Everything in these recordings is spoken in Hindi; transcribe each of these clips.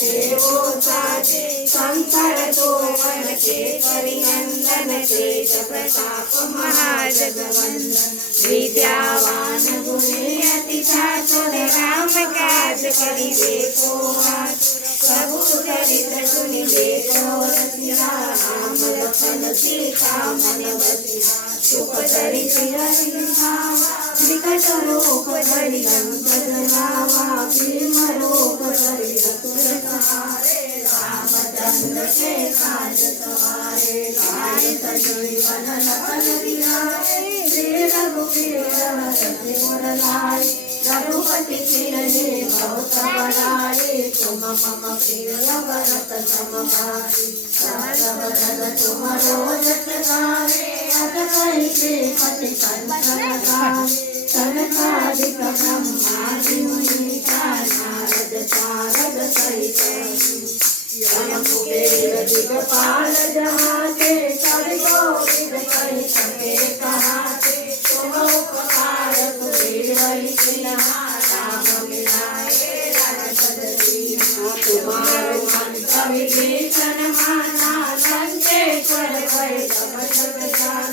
देवो साजे संसार तो वर्षे करिनंदन तेज प्रताप महाजगवंदन विद्यावान गुणी अति चातुर राम काज करिबे को आतुर प्रभु चरित्र सुनि देखो रसिया राम लखन सीता मन बसिया सुख धरि सिरसिंहावा विकट रूप धरि लंक जरावा भीम रूप धरि असुर संहारे रामचंद्र के काज सवारे गाय सजीवन लखन बिहारे श्री रघुवीर हरषि उर लाए रघुपति कीन्ही बहुत बड़ाई तुम मम प्रिय भरत सम भाई सहज बदन तुम रोजस गावे अत कहि पति कंचन गावे सनकादिक ब्रह्मादि मुनीता नारद सारद सहित यम कुबेर दिगपाल जहाते कवि कोविद कहि सके कहाते तुम उपकार सुग्रीव राम मिलाए रघुपति दीना तुम्हारे मंत्र विभीषण माना लंकेश्वर भय सब जग जाना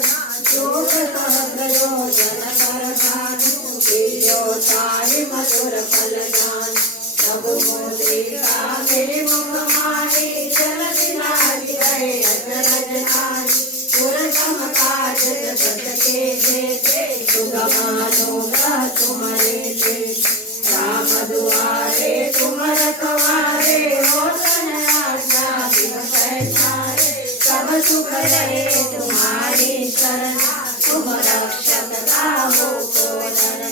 जोग सहस्रो जन कर भानु प्रियो ताहि मधुर फल जान सब मोदिका मेरे मुख माहे जल दिलाहि गए अचरज नाहि सुर चमकार जगत के जेते सुगमानुग्रह तुम्हारे जेते राम दुआरे तुम रखवारे हो तन आज्ञा बिन पैसारे सब सुख रहे तुम्हारी शरणा तुम रक्षक गाहो को डरना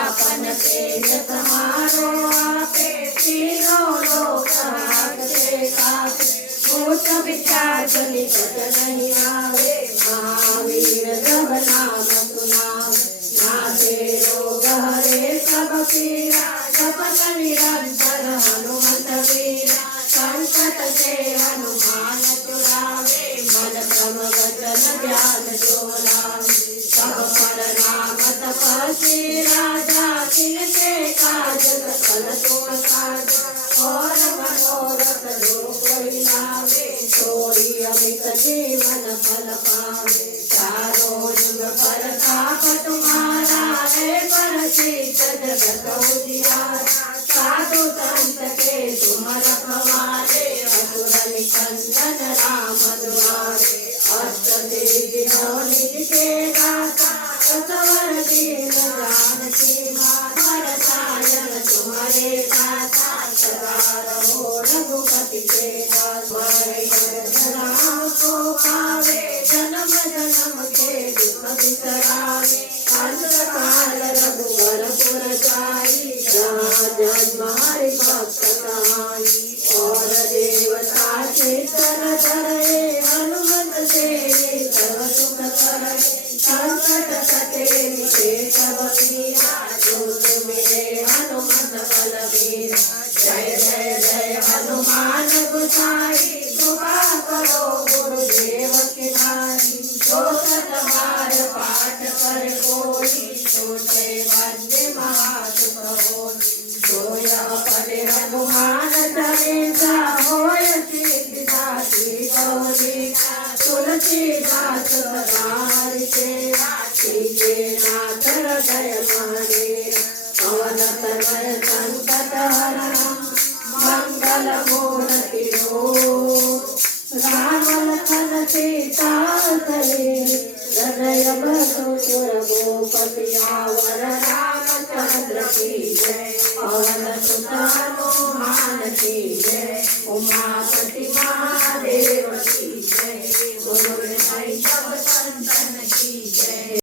आपन तेज समारो आपे तीनों लोक हाकते कापे भूत पिशाच निकट नहीं आवे महावीर जब नाम सुनावे नाथे रोग हरे सब पीरा जपत निरंतर हनुमत वीरा संकट से हनुमान छुड़ावे मन क्रम वचन ध्यान जो लावे सब पर नाम तपस्वी राजा तिनके काज सकल तुम साजा और मनोरथ जो कोई लावे सोई अमित जीवन फल पावे चारों जुग प्रताप तुम्हारा है परसिद्ध जगत उजियारा साधु संत के तुम रखवारे असुर निकंदन राम दुआरे अष्ट सिद्धि नौ निधि के दाता सतवर दीन जानकी माता रसायन तुम्हारे दाता सदा रहो रघुपति के दास राम को पावे जन्म जन्म के दुख बिसरावे अंत काल रघुवर पुर जाई जहाँ जन्म हरि भक्त कहाई और देवता चेतन धरे हनुमत से सर्व सुख करे संकट कटे मिटे सब पीरा दूत मिले हनुमत बलवीरा जय जय जय हनुमान गोसाई कृपा करो गुरुदेव की नारी जो सत बार पाठ कर कोई छोटे बंदे महासुख होई जो यह पढ़े हनुमान चालीसा होय सिद्धिदात्री गौरीका तुलसीदास सदा हरि सेवा कीजे नाथ हृदय महादेव पवन तनय संकट हरणं मंगल मूर्ति राम लखन सीता सहित हृदय बसु सुर भूपति आवर रामचंद्र की जय पवन सुत हनुमान की जय उमा